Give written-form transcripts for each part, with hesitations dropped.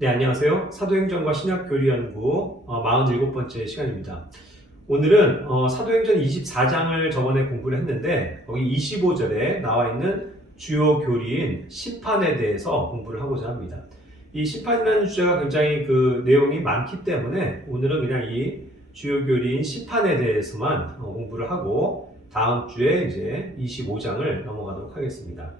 네, 안녕하세요. 사도행전과 신약교리연구 47번째 시간입니다. 오늘은 사도행전 24장을 저번에 공부를 했는데 거기 25절에 나와 있는 주요 교리인 심판에 대해서 공부를 하고자 합니다. 이 심판이라는 주제가 굉장히 그 내용이 많기 때문에 오늘은 그냥 이 주요 교리인 심판에 대해서만 공부를 하고 다음 주에 이제 25장을 넘어가도록 하겠습니다.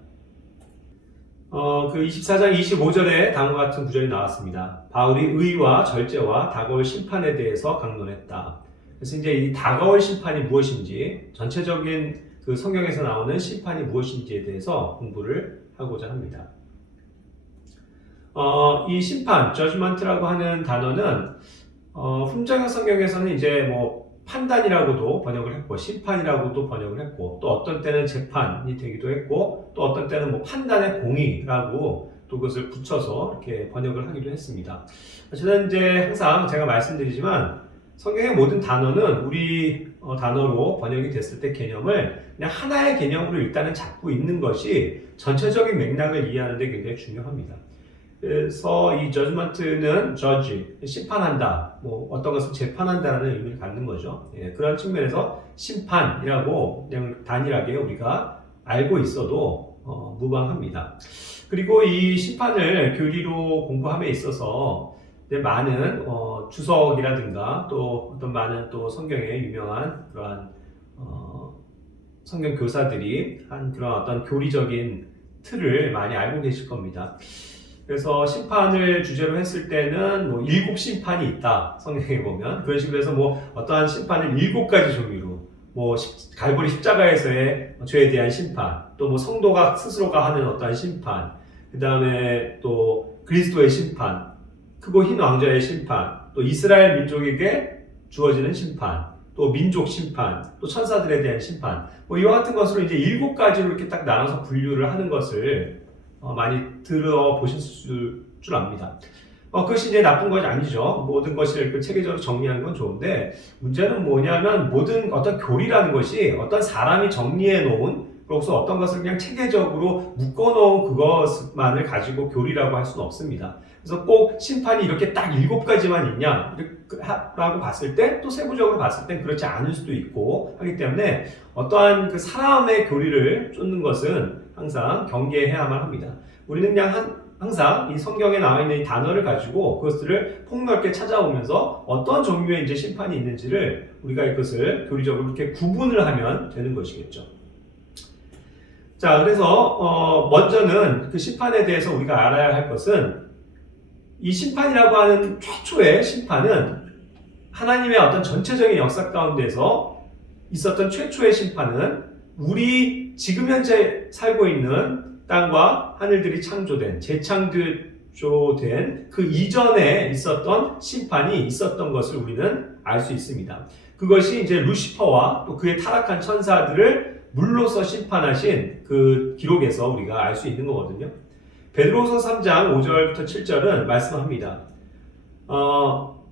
그 24장 25절에 다음과 같은 구절이 나왔습니다. 바울이 의와 절제와 다가올 심판에 대해서 강론했다. 그래서 이제 이 다가올 심판이 무엇인지, 전체적인 그 성경에서 나오는 심판이 무엇인지에 대해서 공부를 하고자 합니다. 이 심판, judgment라고 하는 단어는 훈정형 성경에서는 이제 뭐 판단이라고도 번역을 했고 심판이라고도 번역을 했고 또 어떤 때는 재판이 되기도 했고 또 어떤 때는 뭐 판단의 공의라고 또 그것을 붙여서 이렇게 번역을 하기도 했습니다. 저는 이제 항상 제가 말씀드리지만 성경의 모든 단어는 우리 단어로 번역이 됐을 때 개념을 그냥 하나의 개념으로 일단은 잡고 있는 것이 전체적인 맥락을 이해하는 데 굉장히 중요합니다. 그래서 이 judgment는 judge, 심판한다, 뭐 어떤 것을 재판한다라는 의미를 갖는 거죠. 예, 그런 측면에서 심판이라고 그냥 단일하게 우리가 알고 있어도 무방합니다. 그리고 이 심판을 교리로 공부함에 있어서 많은 주석이라든가 또 어떤 많은 또 성경의 유명한 그러한 성경 교사들이 한 그런 어떤 교리적인 틀을 많이 알고 계실 겁니다. 그래서 심판을 주제로 했을 때는 뭐 7심판이 있다. 성경에 보면. 그런 식으로 해서 뭐 어떠한 심판을 7가지 종류로 뭐 갈보리 십자가에서의 죄에 대한 심판, 또 뭐 성도가 스스로가 하는 어떠한 심판, 그 다음에 또 그리스도의 심판, 크고 흰 왕자의 심판, 또 이스라엘 민족에게 주어지는 심판, 또 민족 심판, 또 천사들에 대한 심판, 뭐 이와 같은 것으로 이제 7가지로 이렇게 딱 나눠서 분류를 하는 것을 많이 들어보셨을 줄 압니다. 그것이 이제 나쁜 것이 아니죠. 모든 것을 체계적으로 정리하는 건 좋은데, 문제는 뭐냐면, 모든 어떤 교리라는 것이 어떤 사람이 정리해 놓은, 그래서 어떤 것을 그냥 체계적으로 묶어 놓은 그것만을 가지고 교리라고 할 수는 없습니다. 그래서 꼭 심판이 이렇게 딱 7가지만 있냐, 라고 봤을 때, 또 세부적으로 봤을 땐 그렇지 않을 수도 있고, 하기 때문에 어떠한 그 사람의 교리를 쫓는 것은 항상 경계해야만 합니다. 우리는 그냥 항상 이 성경에 나와 있는 이 단어를 가지고 그것들을 폭넓게 찾아오면서 어떤 종류의 이제 심판이 있는지를 우리가 이것을 교리적으로 이렇게 구분을 하면 되는 것이겠죠. 자, 그래서 먼저는 그 심판에 대해서 우리가 알아야 할 것은 이 심판이라고 하는 최초의 심판은 하나님의 어떤 전체적인 역사 가운데서 있었던 최초의 심판은 우리 지금 현재 살고 있는 땅과 하늘들이 창조된, 재창조된 그 이전에 있었던 심판이 있었던 것을 우리는 알 수 있습니다. 그것이 이제 루시퍼와 또 그의 타락한 천사들을 물로서 심판하신 그 기록에서 우리가 알 수 있는 거거든요. 베드로후서 3장 5절부터 7절은 말씀합니다.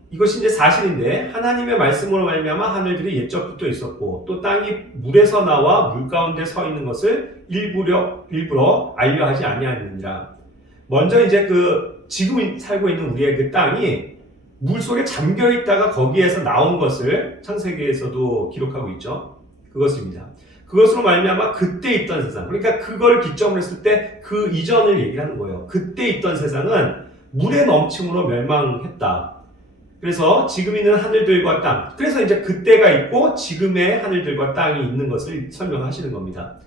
이것이 이제 사실인데 하나님의 말씀으로 말미암아 하늘들이 옛적부터 있었고 또 땅이 물에서 나와 물 가운데 서 있는 것을 일부러 알려하지 아니하느니라. 먼저 이제 지금 살고 있는 우리의 그 땅이 물 속에 잠겨 있다가 거기에서 나온 것을 창세기에서도 기록하고 있죠. 그것입니다. 그것으로 말미암아 그때 있던 세상, 그러니까 그걸 기점으로 했을 때 그 이전을 얘기하는 거예요. 그때 있던 세상은 물의 넘침으로 멸망했다. 그래서 지금 있는 하늘들과 땅, 그래서 이제 그때가 있고 지금의 하늘들과 땅이 있는 것을 설명하시는 겁니다.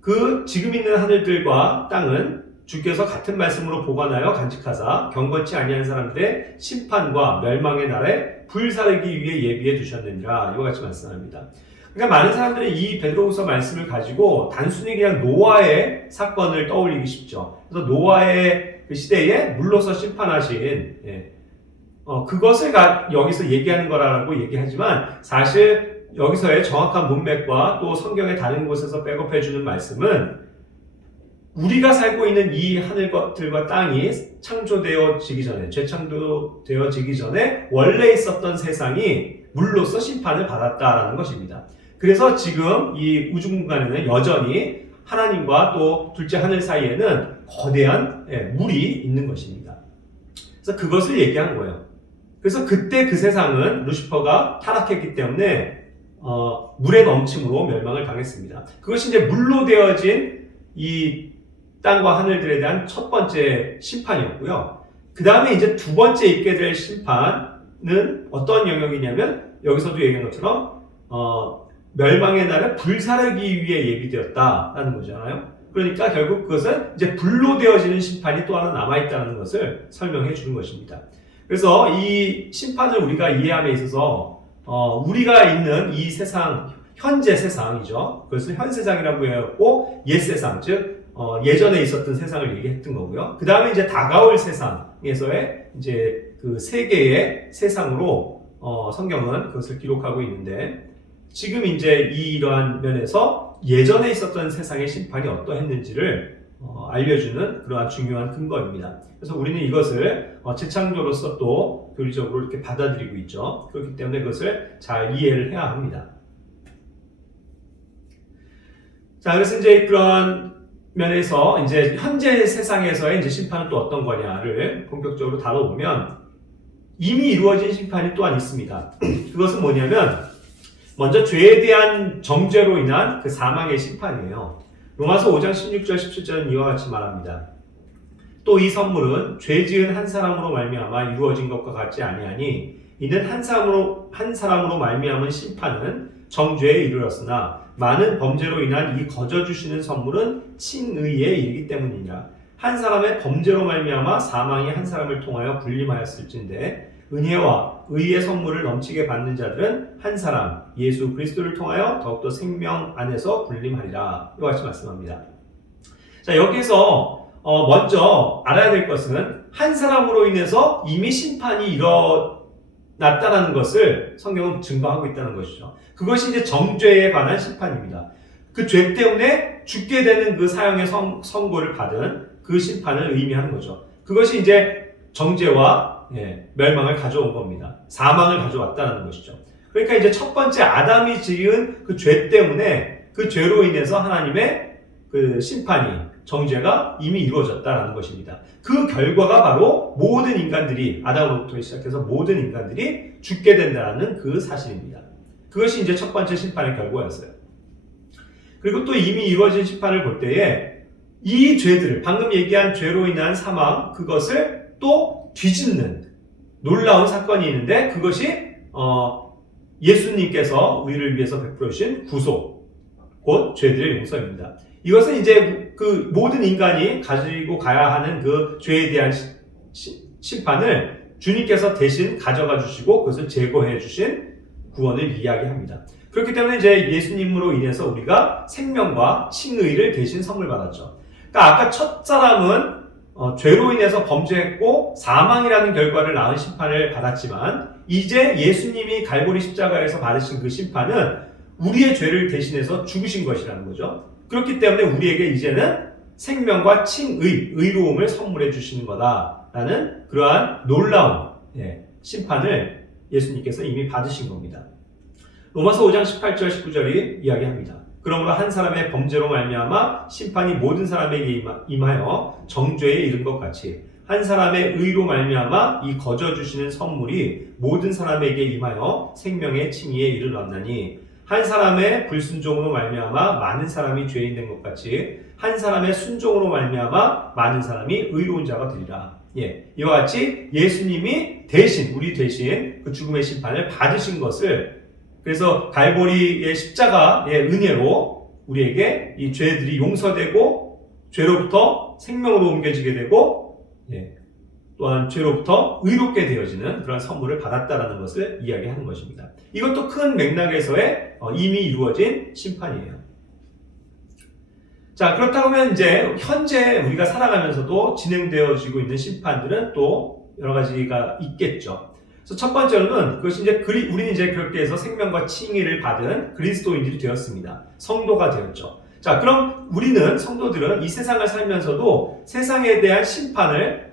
그 지금 있는 하늘들과 땅은 주께서 같은 말씀으로 보관하여 간직하사 경건치 아니한 사람들의 심판과 멸망의 날에 불사르기 위해 예비해 두셨느니라. 이와 같이 말씀합니다. 그러니까 많은 사람들이 이 베드로후서 말씀을 가지고 단순히 그냥 노아의 사건을 떠올리기 쉽죠. 그래서 노아의 그 시대에 물로서 심판하신 그것을 여기서 얘기하는 거라고 얘기하지만 사실 여기서의 정확한 문맥과 또 성경의 다른 곳에서 백업해주는 말씀은 우리가 살고 있는 이 하늘들과 땅이 창조되어지기 전에, 재창조되어지기 전에 원래 있었던 세상이 물로서 심판을 받았다라는 것입니다. 그래서 지금 이 우주 공간에는 여전히 하나님과 또 둘째 하늘 사이에는 거대한 물이 있는 것입니다. 그래서 그것을 얘기한 거예요. 그래서 그때 그 세상은 루시퍼가 타락했기 때문에 물의 넘침으로 멸망을 당했습니다. 그것이 이제 물로 되어진 이 땅과 하늘들에 대한 첫 번째 심판이었고요. 그 다음에 이제 두 번째 있게 될 심판은 어떤 영역이냐면 여기서도 얘기한 것처럼 멸망의 날을 불사르기 위해 예비되었다라는 거잖아요. 그러니까 결국 그것은 이제 불로 되어지는 심판이 또 하나 남아있다는 것을 설명해 주는 것입니다. 그래서 이 심판을 우리가 이해함에 있어서 우리가 있는 이 세상, 현재 세상이죠. 그것을 현 세상이라고 해왔고 옛 세상, 즉 예전에 있었던 세상을 얘기했던 거고요. 그 다음에 이제 다가올 세상에서의 이제 그 세계의 세상으로 성경은 그것을 기록하고 있는데 지금 이제 이러한 면에서 예전에 있었던 세상의 심판이 어떠했는지를 알려주는 그러한 중요한 근거입니다. 그래서 우리는 이것을 재창조로서 또 교리적으로 이렇게 받아들이고 있죠. 그렇기 때문에 그것을 잘 이해를 해야 합니다. 자, 그래서 이제 그런 면에서 이제 현재 세상에서의 이제 심판은 또 어떤 거냐를 본격적으로 다뤄보면 이미 이루어진 심판이 또한 있습니다. 그것은 뭐냐면 먼저 죄에 대한 정죄로 인한 그 사망의 심판이에요. 로마서 5장 16절 17절은 이와 같이 말합니다. 또 이 선물은 죄 지은 한 사람으로 말미암아 이루어진 것과 같지 아니하니 이는 한 사람으로 말미암은 심판은 정죄에 이르렀으나 많은 범죄로 인한 이 거저 주시는 선물은 칭의에 이르기 때문이니라. 한 사람의 범죄로 말미암아 사망이 한 사람을 통하여 군림하였을진데 은혜와 의의 선물을 넘치게 받는 자들은 한 사람 예수 그리스도를 통하여 더욱더 생명 안에서 군림하리라. 이와 같이 말씀합니다. 자, 여기서 먼저 알아야 될 것은 한 사람으로 인해서 이미 심판이 일어났다는 것을 성경은 증거하고 있다는 것이죠. 그것이 이제 정죄에 관한 심판입니다. 그 죄 때문에 죽게 되는 그 사형의 선고를 받은 그 심판을 의미하는 거죠. 그것이 이제 정죄와 멸망을 가져온 겁니다. 사망을 가져왔다는 것이죠. 그러니까 이제 첫 번째 아담이 지은 그 죄 때문에 그 죄로 인해서 하나님의 그 심판이 정죄가 이미 이루어졌다는 것입니다. 그 결과가 바로 모든 인간들이 아담으로부터 시작해서 모든 인간들이 죽게 된다는 그 사실입니다. 그것이 이제 첫 번째 심판의 결과였어요. 그리고 또 이미 이루어진 심판을 볼 때에 이 죄들을 방금 얘기한 죄로 인한 사망 그것을 또 뒤집는 놀라운 사건이 있는데 그것이 예수님께서 우리를 위해서 베풀어 주신 구속, 곧 죄들의 용서입니다. 이것은 이제 그 모든 인간이 가지고 가야 하는 그 죄에 대한 심판을 주님께서 대신 가져가 주시고 그것을 제거해 주신 구원을 이야기합니다. 그렇기 때문에 이제 예수님으로 인해서 우리가 생명과 칭의를 대신 선물 받았죠. 그러니까 아까 첫 사람은 죄로 인해서 범죄했고 사망이라는 결과를 낳은 심판을 받았지만 이제 예수님이 갈보리 십자가에서 받으신 그 심판은 우리의 죄를 대신해서 죽으신 것이라는 거죠. 그렇기 때문에 우리에게 이제는 생명과 칭의, 의로움을 선물해 주시는 거다라는 그러한 놀라운 심판을 예수님께서 이미 받으신 겁니다. 로마서 5장 18절 19절이 이야기합니다. 그러므로 한 사람의 범죄로 말미암아 심판이 모든 사람에게 임하여 정죄에 이른 것 같이 한 사람의 의로 말미암아 이 거저 주시는 선물이 모든 사람에게 임하여 생명의 칭의에 이르렀나니 한 사람의 불순종으로 말미암아 많은 사람이 죄인 된 것 같이 한 사람의 순종으로 말미암아 많은 사람이 의로운 자가 되리라. 이와 같이 예수님이 우리 대신 그 죽음의 심판을 받으신 것을 그래서 갈보리의 십자가의 은혜로 우리에게 이 죄들이 용서되고 죄로부터 생명으로 옮겨지게 되고 또한 죄로부터 의롭게 되어지는 그런 선물을 받았다라는 것을 이야기하는 것입니다. 이것도 큰 맥락에서의 이미 이루어진 심판이에요. 자, 그렇다고 하면 이제 현재 우리가 살아가면서도 진행되어지고 있는 심판들은 또 여러 가지가 있겠죠. 그래서 첫 번째로는 그것이 이제 우리는 이제 그렇게 해서 생명과 칭의를 받은 그리스도인들이 되었습니다. 성도가 되었죠. 자, 그럼 우리는 성도들은 이 세상을 살면서도 세상에 대한 심판을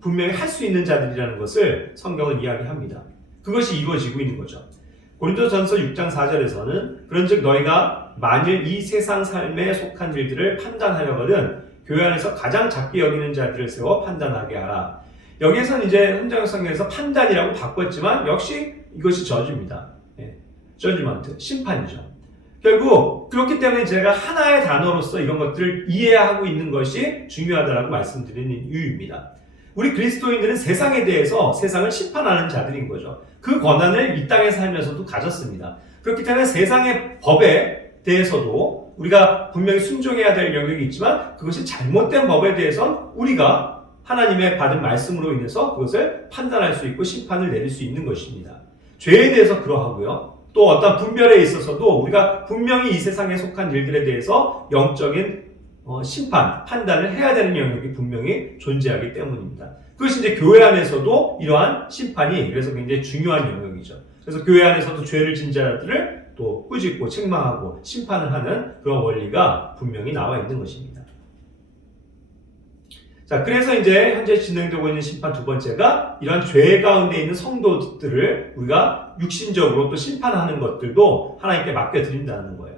분명히 할 수 있는 자들이라는 것을 성경은 이야기합니다. 그것이 이루어지고 있는 거죠. 고린도전서 6장 4절에서는 그런즉 너희가 만일 이 세상 삶에 속한 일들을 판단하려거든 교회 안에서 가장 작게 여기는 자들을 세워 판단하게 하라. 여기에서는 이제 혼자의 성경에서 판단이라고 바꿨지만 역시 이것이 저주입니다. 예, 저주먼트, 심판이죠. 결국 그렇기 때문에 제가 하나의 단어로서 이런 것들을 이해하고 있는 것이 중요하다고 말씀드리는 이유입니다. 우리 그리스도인들은 세상에 대해서 세상을 심판하는 자들인 거죠. 그 권한을 이 땅에 살면서도 가졌습니다. 그렇기 때문에 세상의 법에 대해서도 우리가 분명히 순종해야 될 영역이 있지만 그것이 잘못된 법에 대해서는 우리가 하나님의 받은 말씀으로 인해서 그것을 판단할 수 있고 심판을 내릴 수 있는 것입니다. 죄에 대해서 그러하고요. 또 어떤 분별에 있어서도 우리가 분명히 이 세상에 속한 일들에 대해서 영적인 심판, 판단을 해야 되는 영역이 분명히 존재하기 때문입니다. 그것이 이제 교회 안에서도 이러한 심판이 그래서 굉장히 중요한 영역이죠. 그래서 교회 안에서도 죄를 진 자들을 또 꾸짖고 책망하고 심판을 하는 그런 원리가 분명히 나와 있는 것입니다. 자, 그래서 이제 현재 진행되고 있는 심판 두 번째가 이런 죄 가운데 있는 성도들을 우리가 육신적으로 또 심판하는 것들도 하나님께 맡겨드린다는 거예요.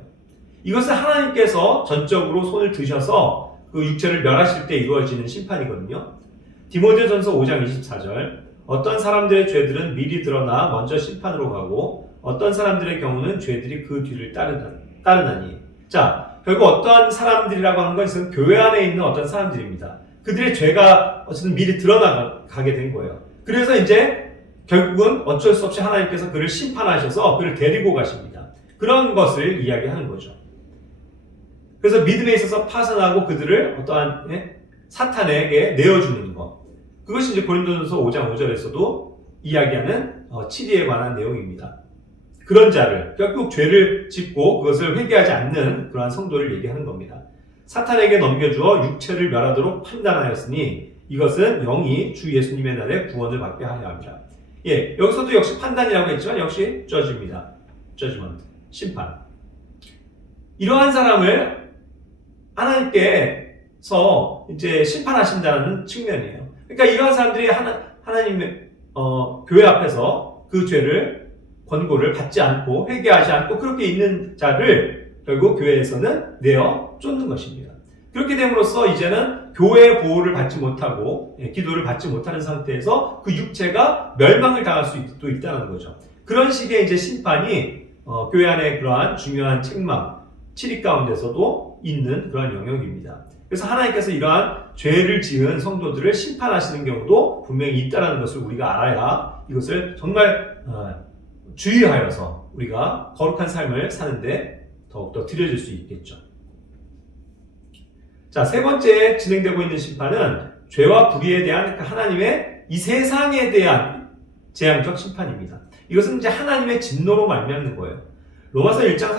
이것은 하나님께서 전적으로 손을 드셔서 그 육체를 멸하실 때 이루어지는 심판이거든요. 디모데전서 5장 24절 어떤 사람들의 죄들은 미리 드러나 먼저 심판으로 가고 어떤 사람들의 경우는 죄들이 그 뒤를 따르나니. 자, 결국 어떤 사람들이라고 하는 것은 교회 안에 있는 어떤 사람들입니다. 그들의 죄가 어쨌든 미리 드러나가게 된 거예요. 그래서 이제 결국은 어쩔 수 없이 하나님께서 그를 심판하셔서 그를 데리고 가십니다. 그런 것을 이야기하는 거죠. 그래서 믿음에 있어서 파선하고 그들을 어떠한 사탄에게 내어주는 것. 그것이 이제 고린도전서 5장 5절에서도 이야기하는 치리에 관한 내용입니다. 그런 자를 결국 죄를 짓고 그것을 회개하지 않는 그러한 성도를 얘기하는 겁니다. 사탄에게 넘겨주어 육체를 멸하도록 판단하였으니 이것은 영이 주 예수님의 날에 구원을 받게 하려 합니다. 예, 여기서도 역시 판단이라고 했지만 역시 저주입니다. 저주먼트, 심판. 이러한 사람을 하나님께서 이제 심판하신다는 측면이에요. 그러니까 이러한 사람들이 하나님의 교회 앞에서 그 죄를 권고를 받지 않고 회개하지 않고 그렇게 있는 자를 결국 교회에서는 내어 쫓는 것입니다. 그렇게 됨으로써 이제는 교회의 보호를 받지 못하고 기도를 받지 못하는 상태에서 그 육체가 멸망을 당할 수도 있다는 거죠. 그런 식의 이제 심판이 교회 안에 그러한 중요한 책망, 치리 가운데서도 있는 그런 영역입니다. 그래서 하나님께서 이러한 죄를 지은 성도들을 심판하시는 경우도 분명히 있다는 것을 우리가 알아야 이것을 정말 주의하여서 우리가 거룩한 삶을 사는데 더욱더 드려질 수 있겠죠. 자, 세 번째 진행되고 있는 심판은 죄와 불의에 대한 하나님의 이 세상에 대한 재앙적 심판입니다. 이것은 이제 하나님의 진노로 말미암는 거예요. 로마서 1장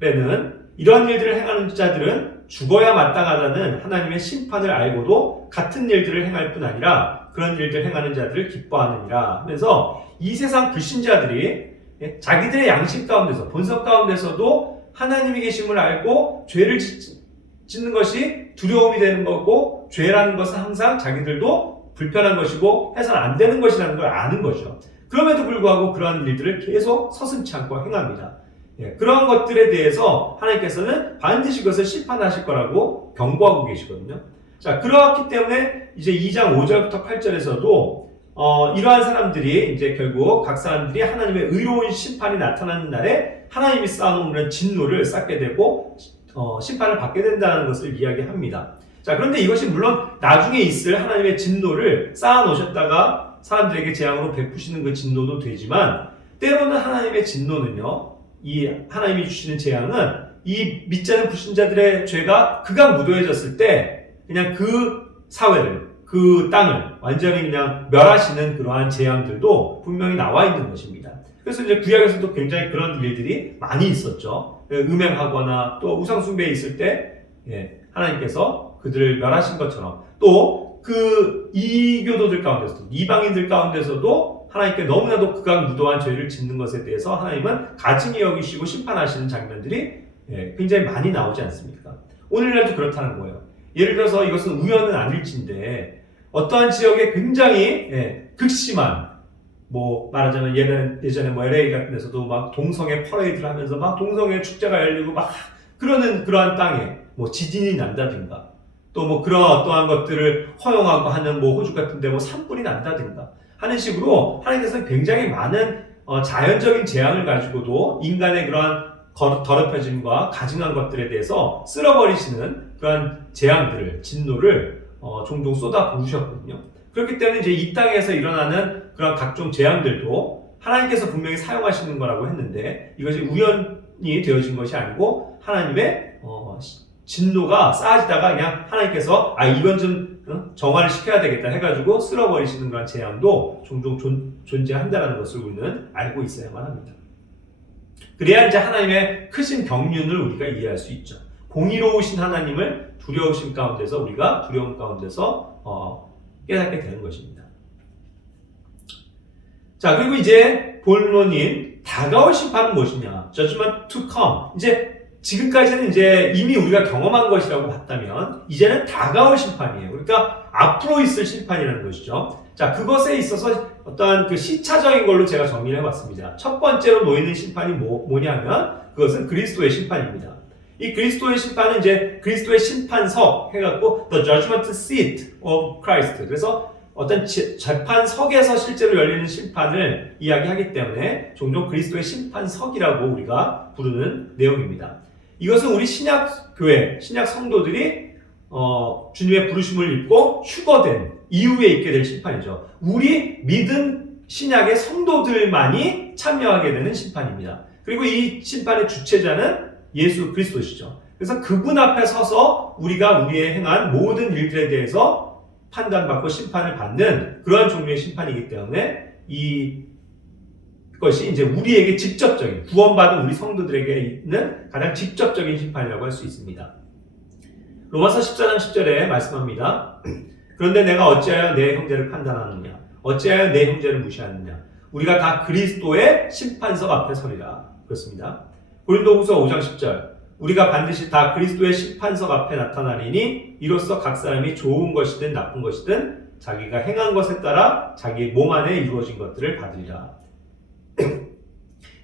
32절에는 이러한 일들을 행하는 자들은 죽어야 마땅하다는 하나님의 심판을 알고도 같은 일들을 행할 뿐 아니라 그런 일들을 행하는 자들을 기뻐하느니라 하면서 이 세상 불신자들이 자기들의 양심 가운데서 본성 가운데서도 하나님이 계심을 알고 죄를 짓는 것이 두려움이 되는 거고 죄라는 것은 항상 자기들도 불편한 것이고 해서는 안 되는 것이라는 걸 아는 거죠. 그럼에도 불구하고 그러한 일들을 계속 서슴지 않고 행합니다. 그러한 것들에 대해서 하나님께서는 반드시 그것을 심판하실 거라고 경고하고 계시거든요. 자, 그렇기 때문에 이제 2장 5절부터 8절에서도 이러한 사람들이 이제 결국 각 사람들이 하나님의 의로운 심판이 나타나는 날에 하나님이 쌓아놓은 그런 진노를 쌓게 되고 심판을 받게 된다는 것을 이야기합니다. 자, 그런데 이것이 물론 나중에 있을 하나님의 진노를 쌓아놓으셨다가 사람들에게 재앙으로 베푸시는 그 진노도 되지만 때로는 하나님의 진노는요, 이 하나님이 주시는 재앙은 이 믿지 않는 불신자들의 죄가 극악무도해졌을 때 그냥 그 사회를 그 땅을 완전히 그냥 멸하시는 그러한 재앙들도 분명히 나와 있는 것입니다. 그래서 이제 구약에서도 굉장히 그런 일들이 많이 있었죠. 음행하거나 또 우상숭배에 있을 때 하나님께서 그들을 멸하신 것처럼 또 그 이교도들 가운데서도 이방인들 가운데서도 하나님께 너무나도 극악무도한 죄를 짓는 것에 대해서 하나님은 가증히 여기시고 심판하시는 장면들이 굉장히 많이 나오지 않습니까? 오늘날도 그렇다는 거예요. 예를 들어서 이것은 우연은 아닐진데 어떠한 지역에 굉장히 극심한 말하자면 예전에 LA 같은 데서도 막 동성애 퍼레이드를 하면서 막 동성애 축제가 열리고 막 그러는 그러한 땅에 지진이 난다든가 또 뭐 그런 어떠한 것들을 허용하고 하는 뭐 호주 같은데 뭐 산불이 난다든가 하는 식으로 하나님께서 굉장히 많은 자연적인 재앙을 가지고도 인간의 그러한 더럽혀짐과 가증한 것들에 대해서 쓸어버리시는 그러한 재앙들을, 진노를 종종 쏟아 부으셨거든요. 그렇기 때문에 이제 이 땅에서 일어나는 그런 각종 재앙들도 하나님께서 분명히 사용하시는 거라고 했는데 이것이 우연히 되어진 것이 아니고 하나님의 진노가 쌓아지다가 그냥 하나님께서 이건 좀 정화를 시켜야 되겠다 해가지고 쓸어버리시는 그런 재앙도 종종 존재한다는 것을 우리는 알고 있어야만 합니다. 그래야 이제 하나님의 크신 경륜을 우리가 이해할 수 있죠. 공의로우신 하나님을 두려우심 가운데서 우리가 두려움 가운데서 깨닫게 되는 것입니다. 자, 그리고 이제 본론인 다가올 심판은 무엇이냐? Judgment to come. 이제 지금까지는 이제 이미 우리가 경험한 것이라고 봤다면 이제는 다가올 심판이에요. 그러니까 앞으로 있을 심판이라는 것이죠. 자, 그것에 있어서 어떠한 그 시차적인 걸로 제가 정리를 해봤습니다. 첫 번째로 놓이는 심판이 뭐냐면 그것은 그리스도의 심판입니다. 이 그리스도의 심판은 이제 그리스도의 심판석 해갖고 The Judgment Seat of Christ. 그래서 어떤 재판석에서 실제로 열리는 심판을 이야기하기 때문에 종종 그리스도의 심판석이라고 우리가 부르는 내용입니다. 이것은 우리 신약 교회, 신약 성도들이 주님의 부르심을 입고 휴거된 이후에 있게 될 심판이죠. 우리 믿은 신약의 성도들만이 참여하게 되는 심판입니다. 그리고 이 심판의 주체자는 예수 그리스도시죠. 그래서 그분 앞에 서서 우리가 우리의 행한 모든 일들에 대해서 판단받고 심판을 받는 그러한 종류의 심판이기 때문에 이것이 이제 우리에게 직접적인, 구원받은 우리 성도들에게 있는 가장 직접적인 심판이라고 할 수 있습니다. 로마서 14장 10절에 말씀합니다. 그런데 내가 어찌하여 내 형제를 판단하느냐? 어찌하여 내 형제를 무시하느냐? 우리가 다 그리스도의 심판석 앞에 서리라. 그렇습니다. 고린도후서 5장 10절. 우리가 반드시 다 그리스도의 심판석 앞에 나타나리니 이로써 각 사람이 좋은 것이든 나쁜 것이든 자기가 행한 것에 따라 자기 몸 안에 이루어진 것들을 받으리라.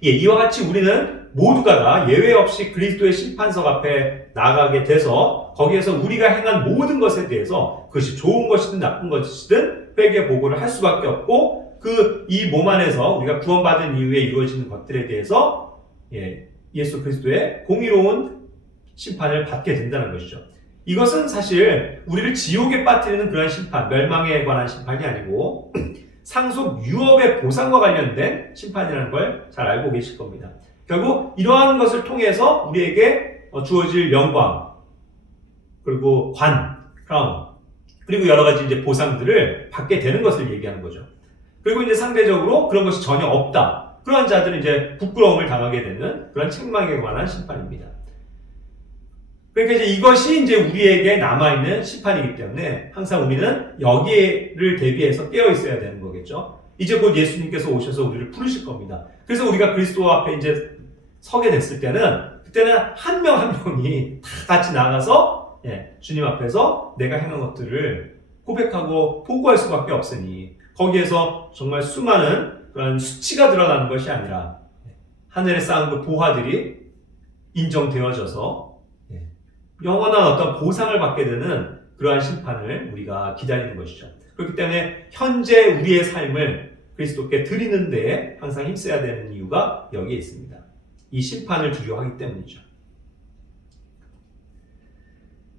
예, 이와 같이 우리는 모두가 다 예외 없이 그리스도의 심판석 앞에 나가게 돼서 거기에서 우리가 행한 모든 것에 대해서 그것이 좋은 것이든 나쁜 것이든 회개 보고를 할 수밖에 없고 이 몸 안에서 우리가 구원받은 이후에 이루어지는 것들에 대해서 예수 그리스도의 공의로운 심판을 받게 된다는 것이죠. 이것은 사실 우리를 지옥에 빠뜨리는 그런 심판, 멸망에 관한 심판이 아니고 상속 유업의 보상과 관련된 심판이라는 걸 잘 알고 계실 겁니다. 결국 이러한 것을 통해서 우리에게 주어질 영광, 그리고 크라운, 그리고 여러 가지 이제 보상들을 받게 되는 것을 얘기하는 거죠. 그리고 이제 상대적으로 그런 것이 전혀 없다. 그런 자들은 이제 부끄러움을 당하게 되는 그런 책망에 관한 심판입니다. 그러니까 이제 이것이 이제 우리에게 남아있는 심판이기 때문에 항상 우리는 여기를 대비해서 깨어 있어야 되는 거겠죠. 이제 곧 예수님께서 오셔서 우리를 부르실 겁니다. 그래서 우리가 그리스도 앞에 이제 서게 됐을 때는 그때는 한 명 한 명이 다 같이 나가서 주님 앞에서 내가 행한 것들을 고백하고 보고할 수밖에 없으니 거기에서 정말 수많은 그런 수치가 드러나는 것이 아니라 하늘에 쌓은 그 보화들이 인정되어져서 영원한 어떤 보상을 받게 되는 그러한 심판을 우리가 기다리는 것이죠. 그렇기 때문에 현재 우리의 삶을 그리스도께 드리는 데에 항상 힘써야 되는 이유가 여기에 있습니다. 이 심판을 두려워하기 때문이죠.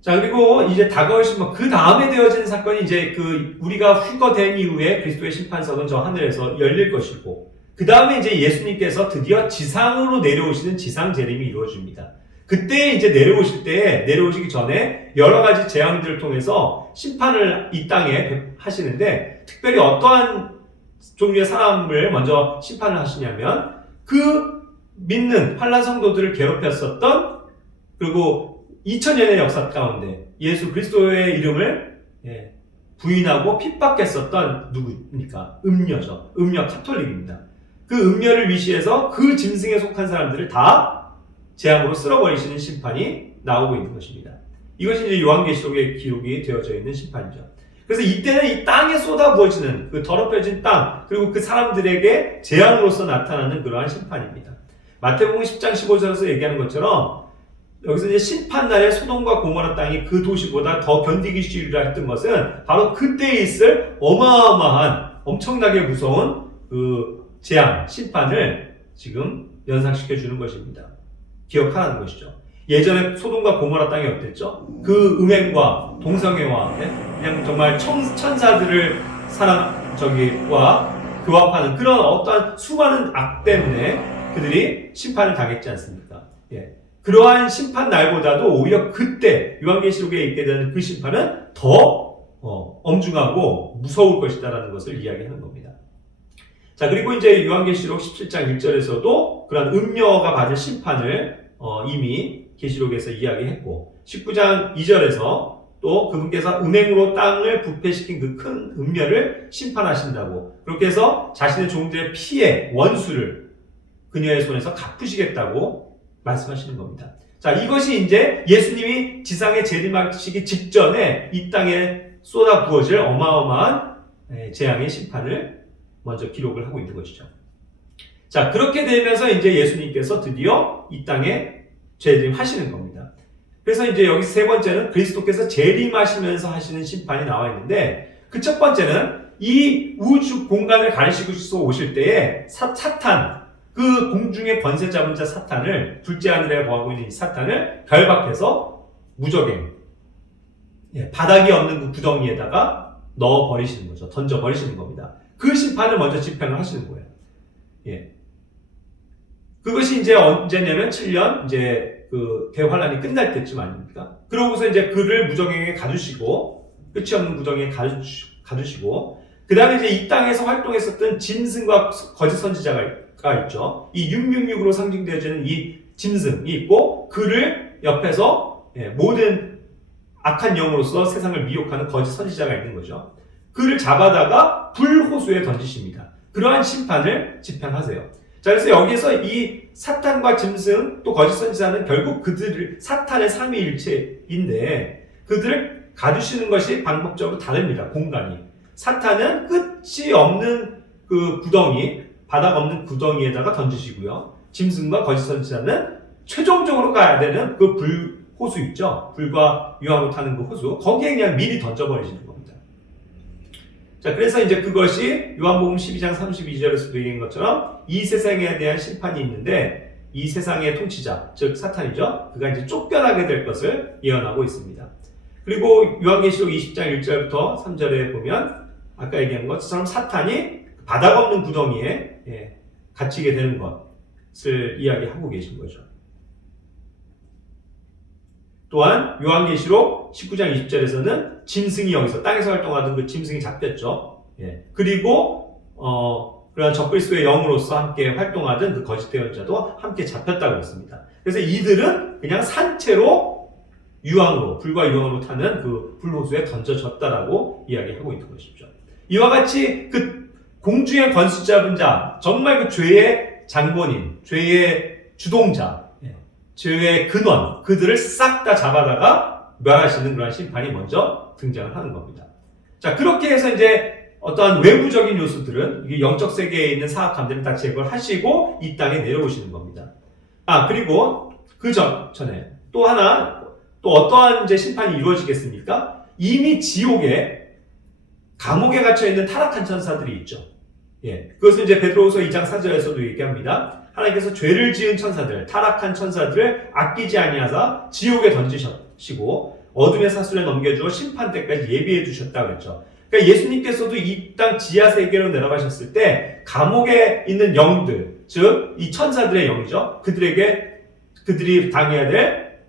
자, 그리고 이제 다가올 심판, 그 다음에 되어지는 사건이 이제 우리가 휴거된 이후에 그리스도의 심판석은 저 하늘에서 열릴 것이고, 그 다음에 이제 예수님께서 드디어 지상으로 내려오시는 지상 재림이 이루어집니다. 그때 이제 내려오시기 전에 여러 가지 재앙들을 통해서 심판을 이 땅에 하시는데, 특별히 어떠한 종류의 사람을 먼저 심판을 하시냐면, 그 믿는 환난 성도들을 괴롭혔었던, 그리고 2000년의 역사 가운데 예수 그리스도의 이름을 부인하고 핍박했었던 누구입니까? 음녀죠. 음녀 카톨릭입니다. 그 음녀를 위시해서 그 짐승에 속한 사람들을 다 재앙으로 쓸어버리시는 심판이 나오고 있는 것입니다. 이것이 이제 요한계시록에 기록이 되어져 있는 심판이죠. 그래서 이때는 이 땅에 쏟아부어지는 그 더럽혀진 땅, 그리고 그 사람들에게 재앙으로서 나타나는 그러한 심판입니다. 마태복음 10장 15절에서 얘기하는 것처럼 여기서 이제 심판날에 소돔과 고모라 땅이 그 도시보다 더 견디기 쉬우리라 했던 것은 바로 그때에 있을 어마어마한 엄청나게 무서운 그 재앙, 심판을 지금 연상시켜 주는 것입니다. 기억하라는 것이죠. 예전에 소돔과 고모라 땅이 어땠죠? 그 음행과 동성애와 그냥 정말 천사들을 교합하는 그런 어떠한 수많은 악 때문에 그들이 심판을 당했지 않습니까? 예. 그러한 심판 날보다도 오히려 그때 요한계시록에 있게 되는 그 심판은 더 엄중하고 무서울 것이다라는 것을 이야기하는 겁니다. 자, 그리고 이제 요한계시록 17장 1절에서도 그런 음녀가 받을 심판을 이미 계시록에서 이야기했고 19장 2절에서 또 그분께서 음행으로 땅을 부패시킨 그 큰 음녀를 심판하신다고 그렇게 해서 자신의 종들의 피해 원수를 그녀의 손에서 갚으시겠다고 말씀하시는 겁니다. 자, 이것이 이제 예수님이 지상에 재림하시기 직전에 이 땅에 쏟아 부어질 어마어마한 재앙의 심판을 먼저 기록을 하고 있는 것이죠. 자, 그렇게 되면서 이제 예수님께서 드디어 이 땅에 재림하시는 겁니다. 그래서 이제 여기 세 번째는 그리스도께서 재림하시면서 하시는 심판이 나와 있는데 그 첫 번째는 이 우주 공간을 가르치고서 오실 때에 사탄, 그 공중의 권세 잡은 자 사탄을 둘째 하늘에 거하고 있는 이 사탄을 결박해서 무적행, 바닥이 없는 그 구덩이에다가 넣어버리시는 거죠. 던져버리시는 겁니다. 그 심판을 먼저 집행을 하시는 거예요. 예. 그것이 이제 언제냐면 7년 이제 그 대환란이 끝날 때쯤 아닙니까? 그러고서 이제 그를 무적행에 가두시고 끝이 없는 구덩이에 가두시고 그 다음에 이제 이 땅에서 활동했었던 짐승과 거짓 선지자가 있죠. 이 666으로 상징되어지는 이 짐승이 있고 그를 옆에서 모든 악한 영으로서 세상을 미혹하는 거짓 선지자가 있는 거죠. 그를 잡아다가 불호수에 던지십니다. 그러한 심판을 집행하세요. 자, 그래서 여기에서 이 사탄과 짐승 또 거짓 선지자는 결국 그들을 사탄의 삼위일체인데 그들을 가두시는 것이 방법적으로 다릅니다. 공간이. 사탄은 끝이 없는 그 구덩이, 바닥 없는 구덩이에다가 던지시고요. 짐승과 거짓 선지자는 최종적으로 가야 되는 그 불호수 있죠. 불과 유황으로 타는 그 호수. 거기에 그냥 미리 던져버리시는 겁니다. 자, 그래서 이제 그것이 요한복음 12장 32절에서도 얘기한 것처럼 이 세상에 대한 심판이 있는데 이 세상의 통치자, 즉 사탄이죠. 그가 이제 쫓겨나게 될 것을 예언하고 있습니다. 그리고 요한계시록 20장 1절부터 3절에 보면 아까 얘기한 것처럼 사탄이 바닥 없는 구덩이에 갇히게 되는 것을 이야기하고 계신 거죠. 또한 요한계시록 19장 20절에서는 짐승이 여기서 땅에서 활동하던 그 짐승이 잡혔죠. 그리고 그런 적그리스도의 영으로서 함께 활동하던 그 거짓 대언자도 함께 잡혔다고 했습니다. 그래서 이들은 그냥 산채로 유황으로, 불과 유황으로 타는 그 불호수에 던져졌다라고 이야기하고 있는 것이죠. 이와 같이 그 공중의 권수 잡은 자, 정말 그 죄의 장본인, 죄의 주동자, 죄의 근원, 그들을 싹 다 잡아다가 멸하시는 그런 심판이 먼저 등장을 하는 겁니다. 자, 그렇게 해서 이제 어떠한 외부적인 요소들은 영적 세계에 있는 사악함들을 다 제거하시고 이 땅에 내려오시는 겁니다. 그리고 그 전에 또 하나, 또 어떠한 이제 심판이 이루어지겠습니까? 이미 지옥에 감옥에 갇혀있는 타락한 천사들이 있죠. 그것은 이제 베드로후서 2장 4절에서도 얘기합니다. 하나님께서 죄를 지은 천사들, 타락한 천사들을 아끼지 아니하사 지옥에 던지시고 어둠의 사슬에 넘겨주어 심판 때까지 예비해 두셨다 그랬죠. 그러니까 예수님께서도 이 땅 지하 세계로 내려가셨을 때 감옥에 있는 영들, 즉 이 천사들의 영이죠. 그들이 당해야 될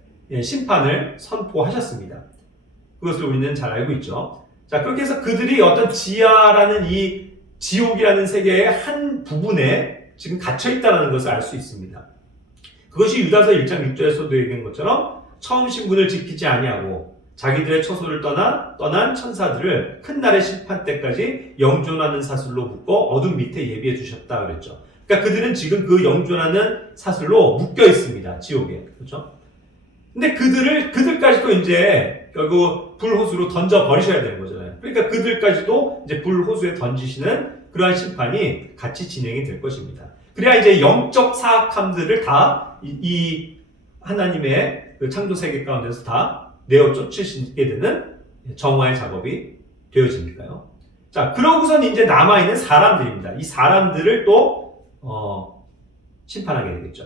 심판을 선포하셨습니다. 그것을 우리는 잘 알고 있죠. 자, 그렇게 해서 그들이 어떤 지하라는 이 지옥이라는 세계의 한 부분에 지금 갇혀있다는 것을 알 수 있습니다. 그것이 유다서 1장 6절에서도 얘기한 것처럼 처음 신분을 지키지 아니하고 자기들의 처소를 떠난 천사들을 큰 날의 심판 때까지 영존하는 사슬로 묶어 어둠 밑에 예비해 주셨다 그랬죠. 그러니까 그들은 지금 그 영존하는 사슬로 묶여 있습니다. 지옥에. 그렇죠? 근데 그들까지도 이제 결국 불호수로 던져 버리셔야 되는 거잖아요. 그러니까 그들까지도 이제 불호수에 던지시는 그러한 심판이 같이 진행이 될 것입니다. 그래야 이제 영적 사악함들을 다 이 하나님의 그 창조 세계 가운데서 다 내어 쫓으시게 되는 정화의 작업이 되어지니까요. 자, 그러고선 이제 남아있는 사람들입니다. 이 사람들을 또, 심판하게 되겠죠.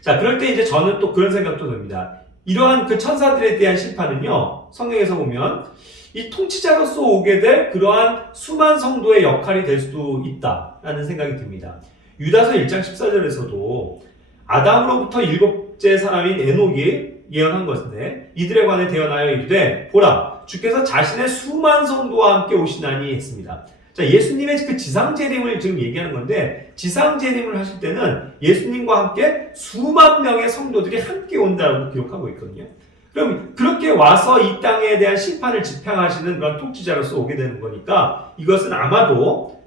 자, 그럴 때 이제 저는 또 그런 생각도 듭니다. 이러한 그 천사들에 대한 심판은요, 성경에서 보면 이 통치자로서 오게 될 그러한 수만 성도의 역할이 될 수도 있다라는 생각이 듭니다. 유다서 1장 14절에서도 아담으로부터 일곱째 사람인 에녹이 예언한 것인데 이들에 관해 대언하여 이르되 보라 주께서 자신의 수만 성도와 함께 오시나니 했습니다. 자, 예수님의 그 지상재림을 지금 얘기하는 건데 지상재림을 하실 때는 예수님과 함께 수만 명의 성도들이 함께 온다고 기록하고 있거든요. 그럼 그렇게 와서 이 땅에 대한 심판을 집행하시는 그런 통치자로서 오게 되는 거니까 이것은 아마도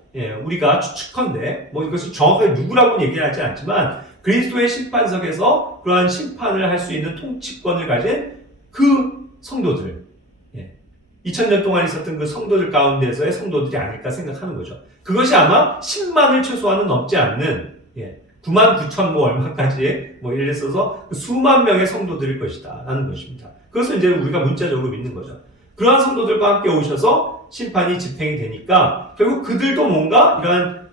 우리가 추측컨대 이것이 정확하게 누구라고는 얘기하지 않지만 그리스도의 심판석에서 그러한 심판을 할 수 있는 통치권을 가진 그 성도들 2000년 동안 있었던 그 성도들 가운데서의 성도들이 아닐까 생각하는 거죠. 그것이 아마 10만을 최소한은 넘지 않는 9만 9천 얼마까지 예를 들어서 수만 명의 성도들일 것이다 라는 것입니다. 그것을 이제 우리가 문자적으로 믿는 거죠. 그러한 성도들과 함께 오셔서 심판이 집행이 되니까 결국 그들도 뭔가 이러한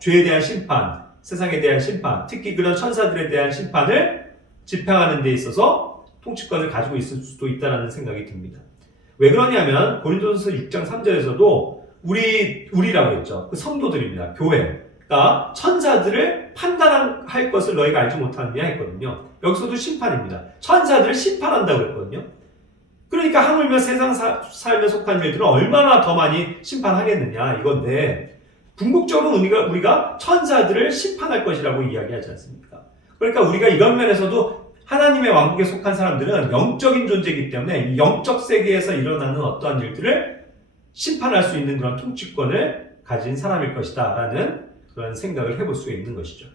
죄에 대한 심판, 세상에 대한 심판, 특히 그런 천사들에 대한 심판을 집행하는 데 있어서 통치권을 가지고 있을 수도 있다는 생각이 듭니다. 왜 그러냐면 고린도전서 6장 3절에서도 우리라고 했죠. 그 성도들입니다. 교회가 천사들을 판단할 것을 너희가 알지 못하느냐 했거든요. 여기서도 심판입니다. 천사들을 심판한다고 했거든요. 그러니까 하물며 세상 삶에 속한 일들은 얼마나 더 많이 심판하겠느냐 이건데 궁극적으로 우리가 천사들을 심판할 것이라고 이야기하지 않습니까? 그러니까 우리가 이런 면에서도 하나님의 왕국에 속한 사람들은 영적인 존재이기 때문에 영적 세계에서 일어나는 어떠한 일들을 심판할 수 있는 그런 통치권을 가진 사람일 것이다 라는 그런 생각을 해볼 수 있는 것이죠.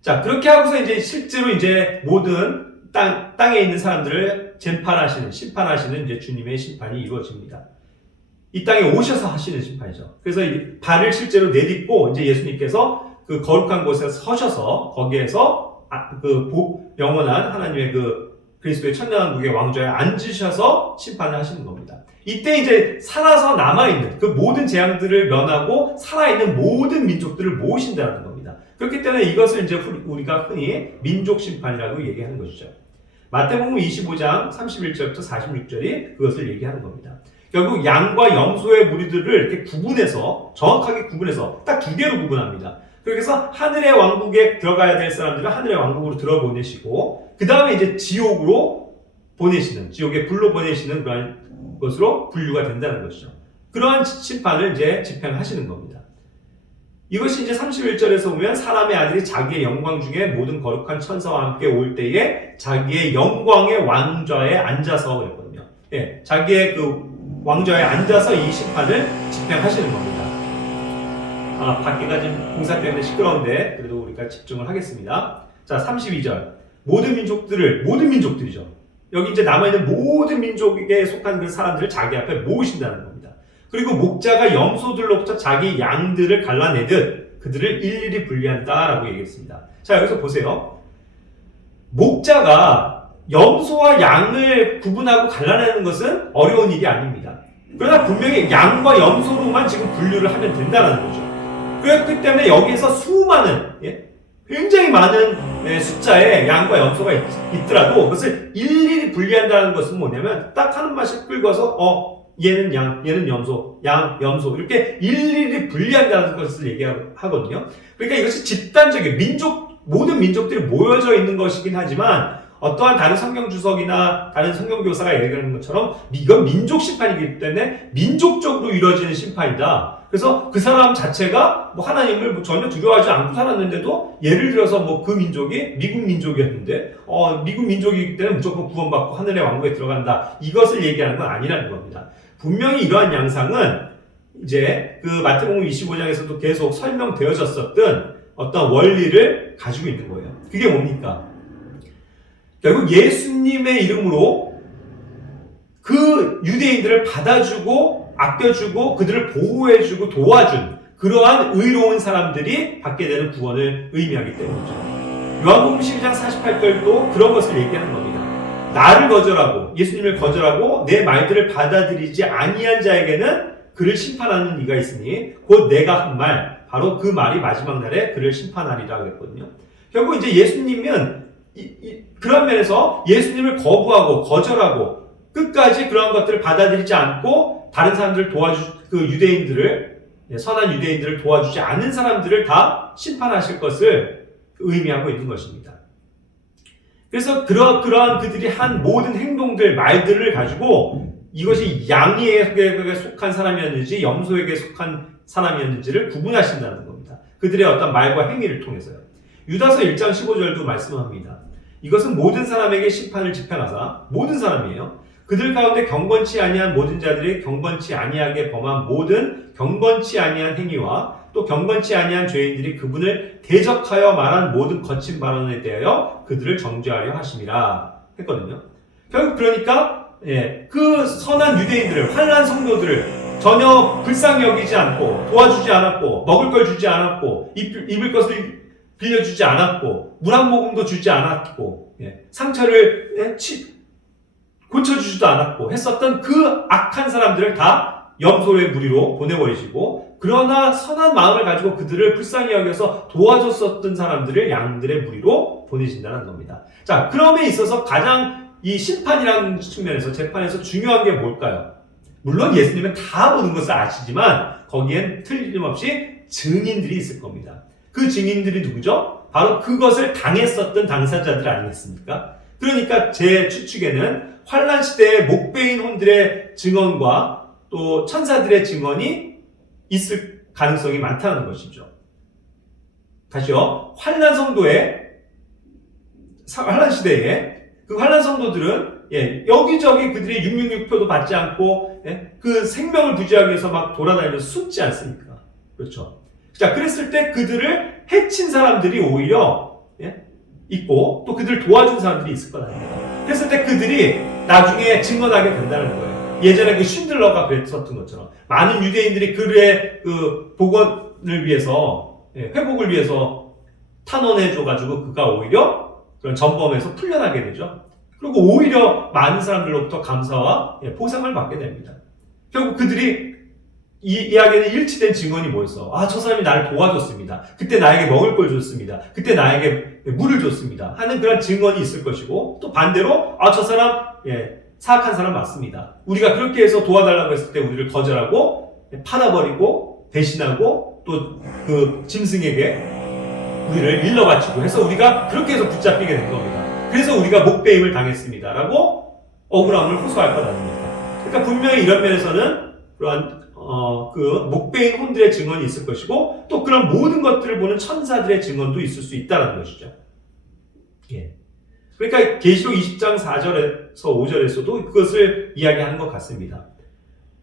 자, 그렇게 하고서 이제 실제로 이제 모든 땅에 있는 사람들을 심판하시는 이제 주님의 심판이 이루어집니다. 이 땅에 오셔서 하시는 심판이죠. 그래서 발을 실제로 내딛고 이제 예수님께서 그 거룩한 곳에 서셔서 거기에서 영원한 하나님의 그리스도의 천년왕국의 왕좌에 앉으셔서 심판을 하시는 겁니다. 이때 이제 살아서 남아있는 그 모든 재앙들을 면하고 살아있는 모든 민족들을 모으신다는 겁니다. 그렇기 때문에 이것을 이제 우리가 흔히 민족 심판이라고 얘기하는 것이죠. 마태복음 25장 31절부터 46절이 그것을 얘기하는 겁니다. 결국 양과 염소의 무리들을 이렇게 정확하게 구분해서 딱 두 개로 구분합니다. 그래서 하늘의 왕국에 들어가야 될 사람들은 하늘의 왕국으로 들어보내시고 그 다음에 이제 지옥에 불로 보내시는 그런 것으로 분류가 된다는 것이죠. 그러한 심판을 이제 집행하시는 겁니다. 이것이 이제 31절에서 보면 사람의 아들이 자기의 영광 중에 모든 거룩한 천사와 함께 올 때에 자기의 영광의 왕좌에 앉아서 그랬거든요. 자기의 그 왕좌에 앉아서 이 심판을 집행하시는 겁니다. 밖에가 지금 공사 때문에 시끄러운데 그래도 우리가 집중을 하겠습니다. 자, 32절. 모든 민족들이죠. 여기 이제 남아있는 모든 민족에 속한 그 사람들을 자기 앞에 모으신다는 겁니다. 그리고 목자가 염소들로부터 자기 양들을 갈라내듯 그들을 일일이 분리한다라고 얘기했습니다. 자, 여기서 보세요. 목자가 염소와 양을 구분하고 갈라내는 것은 어려운 일이 아닙니다. 그러나 분명히 양과 염소로만 지금 분류를 하면 된다는 거죠. 그렇기 때문에 여기에서 굉장히 많은 숫자의 양과 염소가 있더라도 그것을 일일이 분리한다는 것은 뭐냐면 딱 한 마씩 끌고서 얘는 양, 얘는 염소, 양, 염소 이렇게 일일이 분리한다는 것을 얘기하거든요. 그러니까 이것이 집단적인 모든 민족들이 모여져 있는 것이긴 하지만 어떠한 다른 성경 주석이나 다른 성경 교사가 얘기하는 것처럼 이건 민족 심판이기 때문에 민족적으로 이루어지는 심판이다. 그래서 그 사람 자체가 하나님을 전혀 두려워하지 않고 살았는데도 예를 들어서 그 민족이 미국 민족이었는데 미국 민족이기 때문에 무조건 구원받고 하늘의 왕국에 들어간다. 이것을 얘기하는 건 아니라는 겁니다. 분명히 이러한 양상은 이제 그 마태복음 25장에서도 계속 설명되어졌었던 어떤 원리를 가지고 있는 거예요. 그게 뭡니까? 결국 예수님의 이름으로 그 유대인들을 받아주고 아껴주고 그들을 보호해주고 도와준 그러한 의로운 사람들이 받게 되는 구원을 의미하기 때문이죠. 요한복음 12장 48절도 그런 것을 얘기하는 겁니다. 나를 거절하고 예수님을 거절하고 내 말들을 받아들이지 아니한 자에게는 그를 심판하는 이가 있으니 곧 내가 한 말 바로 그 말이 마지막 날에 그를 심판하리라 그랬거든요. 결국 이제 예수님은 그런 면에서 예수님을 거부하고 거절하고 끝까지 그러한 것들을 받아들이지 않고 다른 사람들을 선한 유대인들을 도와주지 않는 사람들을 다 심판하실 것을 의미하고 있는 것입니다. 그래서 그러한 그들이 한 모든 행동들, 말들을 가지고 이것이 양에게 속한 사람이었는지 염소에게 속한 사람이었는지를 구분하신다는 겁니다. 그들의 어떤 말과 행위를 통해서요. 유다서 1장 15절도 말씀합니다. 이것은 모든 사람에게 심판을 집행하사, 모든 사람이에요. 그들 가운데 경건치 아니한 모든 자들이 경건치 아니하게 범한 모든 경건치 아니한 행위와 또 경건치 아니한 죄인들이 그분을 대적하여 말한 모든 거친 발언에 대하여 그들을 정죄하려 하심이라 했거든요. 결국 그러니까 그 선한 유대인들을, 환난 성도들을 전혀 불쌍히 여기지 않고 도와주지 않았고 먹을 걸 주지 않았고 입을 것을 빌려주지 않았고 물 한 모금도 주지 않았고 상처를 고쳐주지도 않았고 했었던 그 악한 사람들을 다 염소의 무리로 보내버리시고 그러나 선한 마음을 가지고 그들을 불쌍히 여겨서 도와줬었던 사람들을 양들의 무리로 보내신다는 겁니다. 자, 그럼에 있어서 가장 이 심판이라는 측면에서 재판에서 중요한 게 뭘까요? 물론 예수님은 다 모든 것을 아시지만 거기엔 틀림없이 증인들이 있을 겁니다. 그 증인들이 누구죠? 바로 그것을 당했었던 당사자들 아니겠습니까? 그러니까 제 추측에는 환란 시대의 목베인 혼들의 증언과 또 천사들의 증언이 있을 가능성이 많다는 것이죠. 다시요. 환란 시대에 그 환란 성도들은 여기저기 그들이 666표도 받지 않고 그 생명을 부지하기 위해서 막 돌아다니면서 숨지 않습니까? 그렇죠. 자, 그랬을 때 그들을 해친 사람들이 오히려 있고 또 그들을 도와준 사람들이 있을 것 아닙니까? 그랬을 때 그들이 나중에 증언하게 된다는 거예요. 예전에 그 쉰들러가 그랬었던 것처럼 많은 유대인들이 그의 그 복원을 위해서 회복을 위해서 탄원해줘가지고 그가 오히려 그런 전범에서 풀려나게 되죠. 그리고 오히려 많은 사람들로부터 감사와 보상을 받게 됩니다. 결국 그들이 이 이야기는 일치된 증언이 뭐였어? 아, 저 사람이 나를 도와줬습니다. 그때 나에게 먹을 걸 줬습니다. 그때 나에게 물을 줬습니다. 하는 그런 증언이 있을 것이고 또 반대로 아, 저 사람 사악한 사람 맞습니다. 우리가 그렇게 해서 도와달라고 했을 때 우리를 거절하고 팔아버리고 배신하고 또 그 짐승에게 우리를 일러바치고 해서 우리가 그렇게 해서 붙잡히게 된 겁니다. 그래서 우리가 목배임을 당했습니다. 라고 억울함을 호소할 것 아닙니까? 그러니까 분명히 이런 면에서는 그러한 그 목배인 혼들의 증언이 있을 것이고 또 그런 모든 것들을 보는 천사들의 증언도 있을 수 있다는 것이죠. 그러니까 계시록 20장 4절에서 5절에서도 그것을 이야기하는 것 같습니다.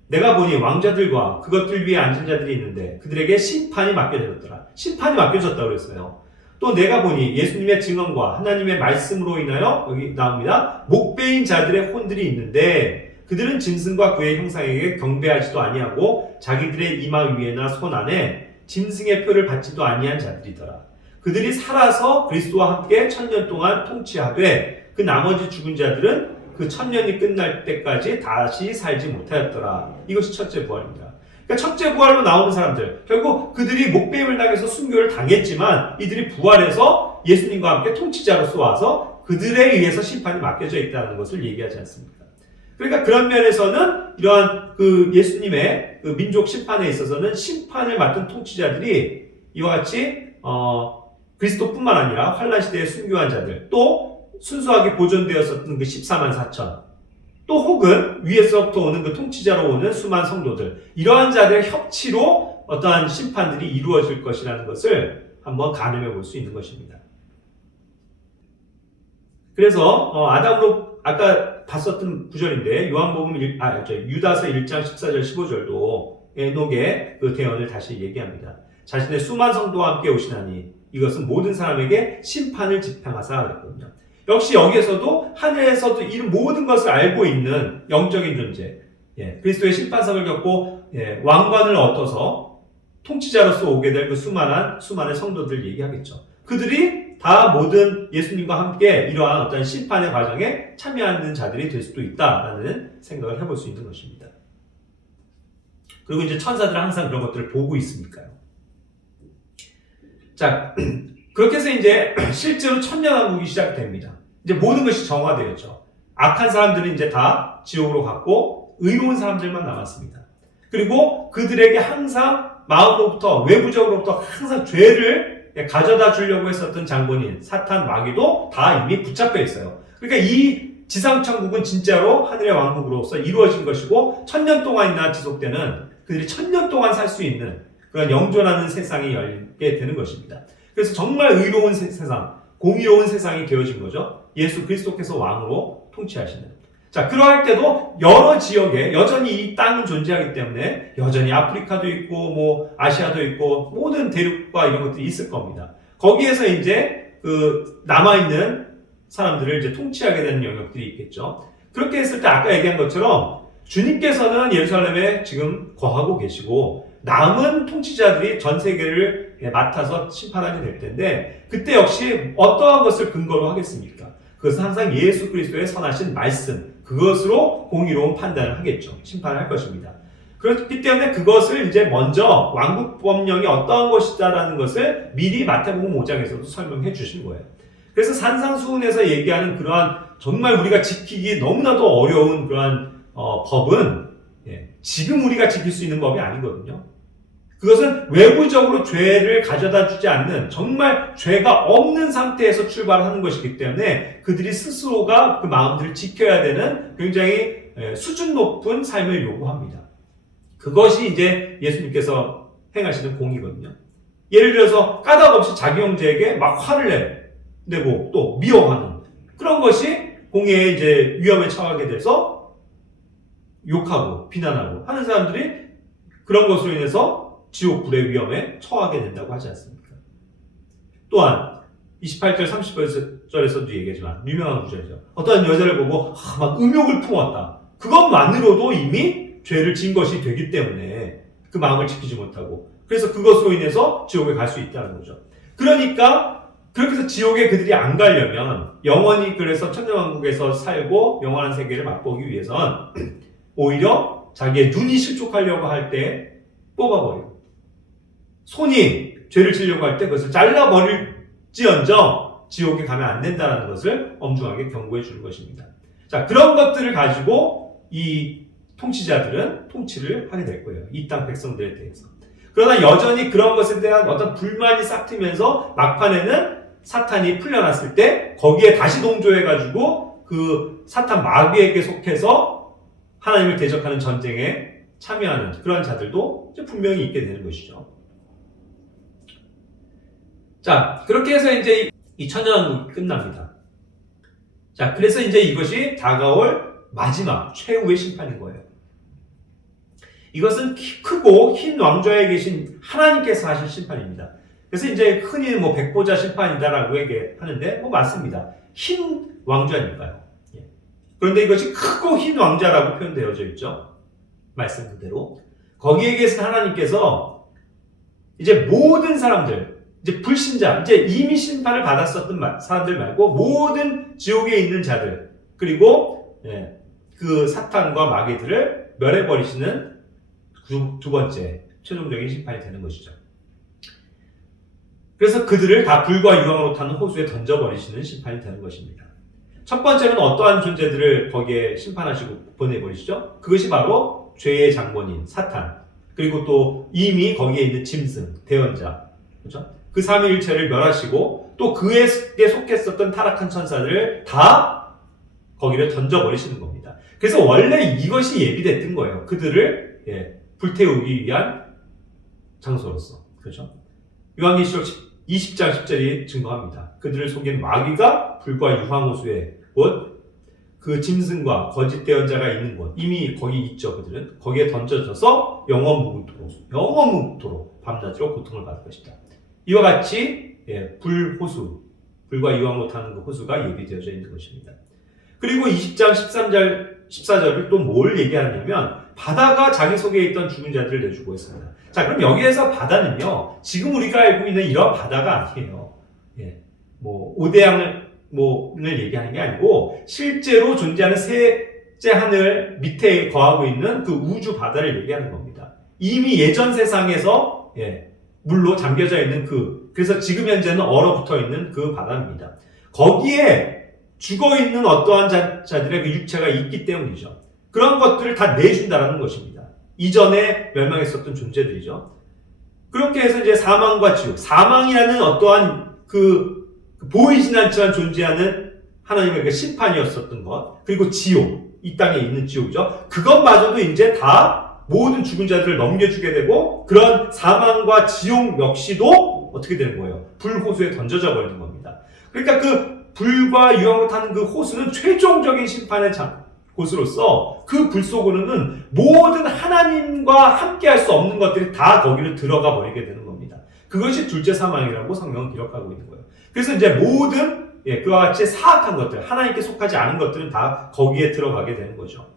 내가 보니 왕자들과 그것들 위에 앉은 자들이 있는데 그들에게 심판이 맡겨졌더라. 심판이 맡겨졌다고 그랬어요. 또 내가 보니 예수님의 증언과 하나님의 말씀으로 인하여 여기 나옵니다. 목배인 자들의 혼들이 있는데 그들은 짐승과 그의 형상에게 경배하지도 아니하고 자기들의 이마 위에나 손 안에 짐승의 표를 받지도 아니한 자들이더라. 그들이 살아서 그리스도와 함께 1000년 동안 통치하되 그 나머지 죽은 자들은 그 1000년이 끝날 때까지 다시 살지 못하였더라. 이것이 첫째 부활입니다. 그러니까 첫째 부활로 나오는 사람들, 결국 그들이 목배임을 당해서 순교를 당했지만 이들이 부활해서 예수님과 함께 통치자로서 와서 그들에 의해서 심판이 맡겨져 있다는 것을 얘기하지 않습니까? 그러니까 그런 면에서는 이러한 그 예수님의 그 민족 심판에 있어서는 심판을 맡은 통치자들이 이와 같이 그리스도뿐만 아니라 환란 시대에 순교한 자들, 또 순수하게 보존되었었던 그 14만 4천, 또 혹은 위에서부터 오는 그 통치자로 오는 수만 성도들, 이러한 자들의 협치로 어떠한 심판들이 이루어질 것이라는 것을 한번 가늠해 볼 수 있는 것입니다. 그래서 아담으로 아까 봤었던 구절인데 유다서 1장 14절 15절도 에녹의 그 대언을 다시 얘기합니다. 자신의 수만 성도와 함께 오시나니 이것은 모든 사람에게 심판을 집행하사 그랬거든요. 역시 여기에서도 하늘에서도 이 모든 것을 알고 있는 영적인 존재, 그리스도의 심판상을 겪고 왕관을 얻어서 통치자로서 오게 될 그 수많은 성도들 얘기하겠죠. 그들이 다 모든 예수님과 함께 이러한 어떤 심판의 과정에 참여하는 자들이 될 수도 있다라는 생각을 해볼 수 있는 것입니다. 그리고 이제 천사들은 항상 그런 것들을 보고 있으니까요. 자, 그렇게 해서 이제 실제로 천년왕국이 시작됩니다. 이제 모든 것이 정화되었죠. 악한 사람들은 이제 다 지옥으로 갔고 의로운 사람들만 남았습니다. 그리고 그들에게 항상 마음으로부터 외부적으로부터 항상 죄를 가져다 주려고 했었던 장본인 사탄 마귀도 다 이미 붙잡혀 있어요. 그러니까 이 지상천국은 진짜로 하늘의 왕국으로서 이루어진 것이고 천년 동안이나 지속되는 그들이 천년 동안 살 수 있는 그런 영존하는 세상이 열리게 되는 것입니다. 그래서 정말 의로운 세상, 공의로운 세상이 되어진 거죠. 예수 그리스도께서 왕으로 통치하시는. 자, 그러할 때도 여러 지역에 여전히 이 땅은 존재하기 때문에 여전히 아프리카도 있고 뭐 아시아도 있고 모든 대륙과 이런 것들이 있을 겁니다. 거기에서 이제 그 남아있는 사람들을 이제 통치하게 되는 영역들이 있겠죠. 그렇게 했을 때 아까 얘기한 것처럼 주님께서는 예루살렘에 지금 거하고 계시고 남은 통치자들이 전 세계를 맡아서 심판하게 될 텐데 그때 역시 어떠한 것을 근거로 하겠습니까? 그것은 항상 예수 그리스도의 선하신 말씀, 그것으로 공의로운 판단을 하겠죠. 심판을 할 것입니다. 그렇기 때문에 그것을 이제 먼저 왕국 법령이 어떠한 것이다라는 것을 미리 마태복음 5장에서도 설명해 주신 거예요. 그래서 산상수훈에서 얘기하는 그러한 정말 우리가 지키기 너무나도 어려운 그러한 법은 지금 우리가 지킬 수 있는 법이 아니거든요. 그것은 외부적으로 죄를 가져다 주지 않는 정말 죄가 없는 상태에서 출발하는 것이기 때문에 그들이 스스로가 그 마음들을 지켜야 되는 굉장히 수준 높은 삶을 요구합니다. 그것이 이제 예수님께서 행하시는 공의거든요. 예를 들어서 까닭 없이 자기 형제에게 막 화를 내고 또 미워하는 그런 것이 공의에 이제 위험에 처하게 돼서 욕하고 비난하고 하는 사람들이 그런 것으로 인해서 지옥 불의 위험에 처하게 된다고 하지 않습니까? 또한 28절 30절에서도 얘기하지만 유명한 구절이죠. 어떤 여자를 보고 막 음욕을 품었다. 그것만으로도 이미 죄를 지은 것이 되기 때문에 그 마음을 지키지 못하고 그래서 그것으로 인해서 지옥에 갈 수 있다는 거죠. 그러니까 그렇게 해서 지옥에 그들이 안 가려면 영원히 그래서 천년왕국에서 살고 영원한 세계를 맛보기 위해선 오히려 자기의 눈이 실족하려고 할 때 뽑아버리고 손이 죄를 지려고 할 때 그것을 잘라버릴지언정 지옥에 가면 안 된다는 것을 엄중하게 경고해 주는 것입니다. 자, 그런 것들을 가지고 이 통치자들은 통치를 하게 될 거예요. 이 땅 백성들에 대해서. 그러나 여전히 그런 것에 대한 어떤 불만이 싹트면서 막판에는 사탄이 풀려났을 때 거기에 다시 동조해가지고 그 사탄 마귀에게 속해서 하나님을 대적하는 전쟁에 참여하는 그런 자들도 분명히 있게 되는 것이죠. 자, 그렇게 해서 이제 이 천년왕국이 끝납니다. 자, 그래서 이제 이것이 다가올 마지막 최후의 심판인 거예요. 이것은 크고 흰 왕좌에 계신 하나님께서 하실 심판입니다. 그래서 이제 흔히 뭐 백보자 심판이다라고 얘기하는데 뭐 맞습니다. 흰 왕좌니까요. 그런데 이것이 크고 흰 왕좌라고 표현되어져 있죠. 말씀 그대로. 거기에 계신 하나님께서 이제 모든 사람들, 이제 불신자, 이제 이미 심판을 받았었던 사람들 말고 모든 지옥에 있는 자들, 그리고 그 사탄과 마귀들을 멸해버리시는 두 번째 최종적인 심판이 되는 것이죠. 그래서 그들을 다 불과 유황으로 타는 호수에 던져버리시는 심판이 되는 것입니다. 첫 번째는 어떠한 존재들을 거기에 심판하시고 보내버리시죠? 그것이 바로 죄의 장본인 사탄, 그리고 또 이미 거기에 있는 짐승, 대언자, 그렇죠? 그 삼위일체를 멸하시고 또 그에 속했었던 타락한 천사들을 다 거기를 던져버리시는 겁니다. 그래서 원래 이것이 예비됐던 거예요. 그들을 불태우기 위한 장소로서. 그렇죠? 요한계시록 20장 10절이 증거합니다. 그들을 속인 마귀가 불과 유황호수에 곧 그 짐승과 거짓 대언자가 있는 곳, 이미 거기 있죠. 그들은 거기에 던져져서 영원무토록 밤낮으로 고통을 받을 것이다. 이와 같이 불호수, 불과 유황으로 타는 그 호수가 예비되어져 있는 것입니다. 그리고 20장 14절을 또 뭘 얘기하냐면 바다가 자기 속에 있던 죽은 자들을 내주고 있습니다. 자, 그럼 여기에서 바다는요, 지금 우리가 알고 있는 이런 바다가 아니에요. 뭐 오대양을 얘기하는 게 아니고 실제로 존재하는 셋째 하늘 밑에 거하고 있는 그 우주 바다를 얘기하는 겁니다. 이미 예전 세상에서 물로 잠겨져 있는 그래서 지금 현재는 얼어붙어 있는 그 바다입니다. 거기에 죽어있는 어떠한 자들의 그 육체가 있기 때문이죠. 그런 것들을 다 내준다라는 것입니다. 이전에 멸망했었던 존재들이죠. 그렇게 해서 이제 사망과 지옥, 사망이라는 어떠한 보이진 않지만 존재하는 하나님의 그 심판이었었던 것, 그리고 지옥, 이 땅에 있는 지옥이죠. 그것마저도 이제 다 모든 죽은 자들을 넘겨주게 되고, 그런 사망과 지옥 역시도 어떻게 되는 거예요? 불호수에 던져져 버리는 겁니다. 그러니까 그 불과 유황으로 타는 그 호수는 최종적인 심판의 곳으로서 그 불 속으로는 모든 하나님과 함께 할 수 없는 것들이 다 거기로 들어가 버리게 되는 겁니다. 그것이 둘째 사망이라고 성경은 기록하고 있는 거예요. 그래서 이제 모든 그와 같이 사악한 것들, 하나님께 속하지 않은 것들은 다 거기에 들어가게 되는 거죠.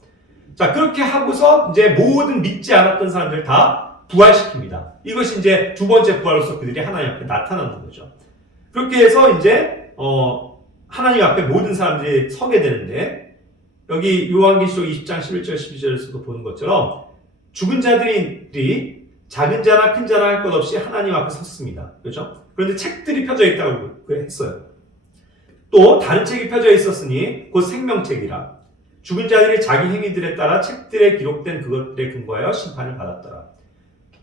자, 그렇게 하고서 이제 모든 믿지 않았던 사람들을 다 부활시킵니다. 이것이 이제 두 번째 부활로서 그들이 하나님 앞에 나타나는 거죠. 그렇게 해서 이제 하나님 앞에 모든 사람들이 서게 되는데, 여기 요한계시록 20장 11절 12절에서도 보는 것처럼 죽은 자들이 작은 자나 큰 자나 할 것 없이 하나님 앞에 섰습니다. 그렇죠? 그런데 책들이 펴져 있다고 했어요. 또 다른 책이 펴져 있었으니 곧 생명책이라. 죽은 자들이 자기 행위들에 따라 책들에 기록된 그것들에 근거하여 심판을 받았더라.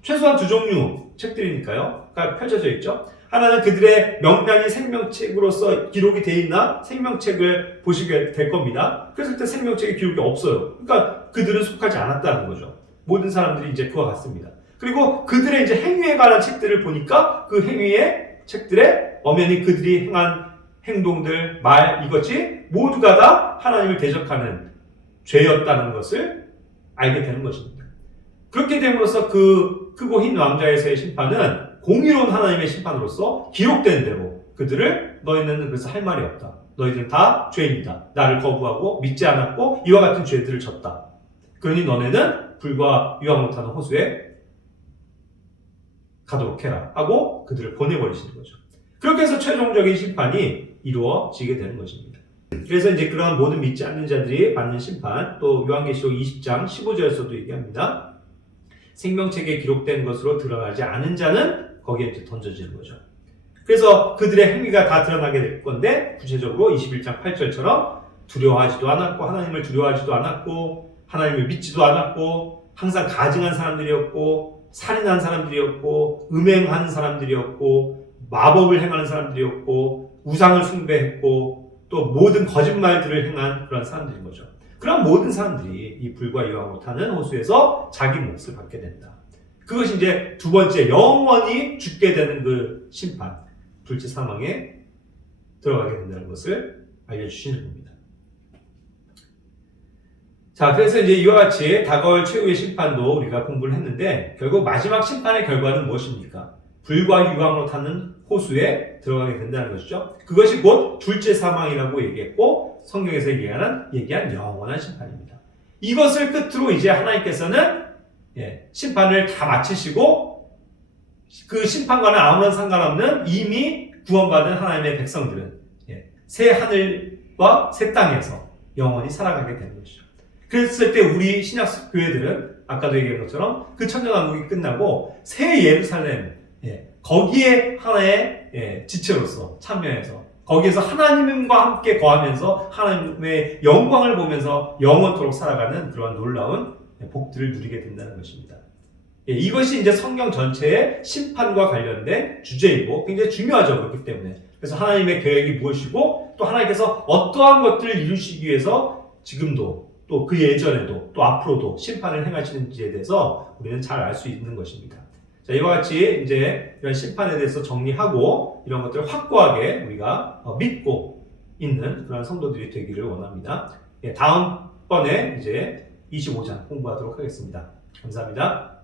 최소한 두 종류 책들이니까요. 펴져져 있죠. 하나는 그들의 명단이 생명책으로서 기록이 돼 있나 생명책을 보시게 될 겁니다. 그래서 일단 생명책에 기록이 없어요. 그러니까 그들은 속하지 않았다는 거죠. 모든 사람들이 이제 그와 같습니다. 그리고 그들의 이제 행위에 관한 책들을 보니까 그 행위의 책들에 엄연히 그들이 행한 행동들, 말, 이것이 모두가 다 하나님을 대적하는 죄였다는 것을 알게 되는 것입니다. 그렇게 됨으로써 그 크고 흰 왕자에서의 심판은 공의로운 하나님의 심판으로서 기록된 대로 그들을 너희는 그래서 할 말이 없다. 너희들은 다 죄인이다. 나를 거부하고 믿지 않았고 이와 같은 죄들을 졌다. 그러니 너네는 불과 유황 못하는 호수에 가도록 해라 하고 그들을 보내버리시는 거죠. 그렇게 해서 최종적인 심판이 이루어지게 되는 것입니다. 그래서 이제 그러한 모든 믿지 않는 자들이 받는 심판, 또 요한계시록 20장 15절에서도 얘기합니다. 생명책에 기록된 것으로 드러나지 않은 자는 거기에 이제 던져지는 거죠. 그래서 그들의 행위가 다 드러나게 될 건데, 구체적으로 21장 8절처럼 두려워하지도 않았고, 하나님을 두려워하지도 않았고, 하나님을 믿지도 않았고, 항상 가증한 사람들이었고, 살인한 사람들이었고, 음행한 사람들이었고, 마법을 행하는 사람들이었고, 우상을 숭배했고, 또 모든 거짓말들을 행한 그런 사람들인 거죠. 그런 모든 사람들이 이 불과 유황 못하는 호수에서 자기 몫을 받게 된다. 그것이 이제 두 번째, 영원히 죽게 되는 그 심판, 둘째 사망에 들어가게 된다는 것을 알려주시는 겁니다. 자, 그래서 이제 이와 같이 다가올 최후의 심판도 우리가 공부를 했는데, 결국 마지막 심판의 결과는 무엇입니까? 불과 유황으로 타는 호수에 들어가게 된다는 것이죠. 그것이 곧 둘째 사망이라고 얘기했고, 성경에서 얘기한 영원한 심판입니다. 이것을 끝으로 이제 하나님께서는 심판을 다 마치시고, 그 심판과는 아무런 상관없는 이미 구원받은 하나님의 백성들은 새 하늘과 새 땅에서 영원히 살아가게 되는 것이죠. 그랬을 때 우리 신약 교회들은 아까도 얘기한 것처럼 그 천년왕국이 끝나고 새 예루살렘, 거기에 하나의 지체로서 참여해서 거기에서 하나님과 함께 거하면서 하나님의 영광을 보면서 영원토록 살아가는 그러한 놀라운 복들을 누리게 된다는 것입니다. 이것이 이제 성경 전체의 심판과 관련된 주제이고 굉장히 중요하죠. 그렇기 때문에. 그래서 하나님의 계획이 무엇이고 또 하나님께서 어떠한 것들을 이루시기 위해서 지금도 또 그 예전에도 또 앞으로도 심판을 행하시는지에 대해서 우리는 잘 알 수 있는 것입니다. 자, 이와 같이 이제 이런 심판에 대해서 정리하고 이런 것들을 확고하게 우리가 믿고 있는 그런 성도들이 되기를 원합니다. 다음번에 이제 25장 공부하도록 하겠습니다. 감사합니다.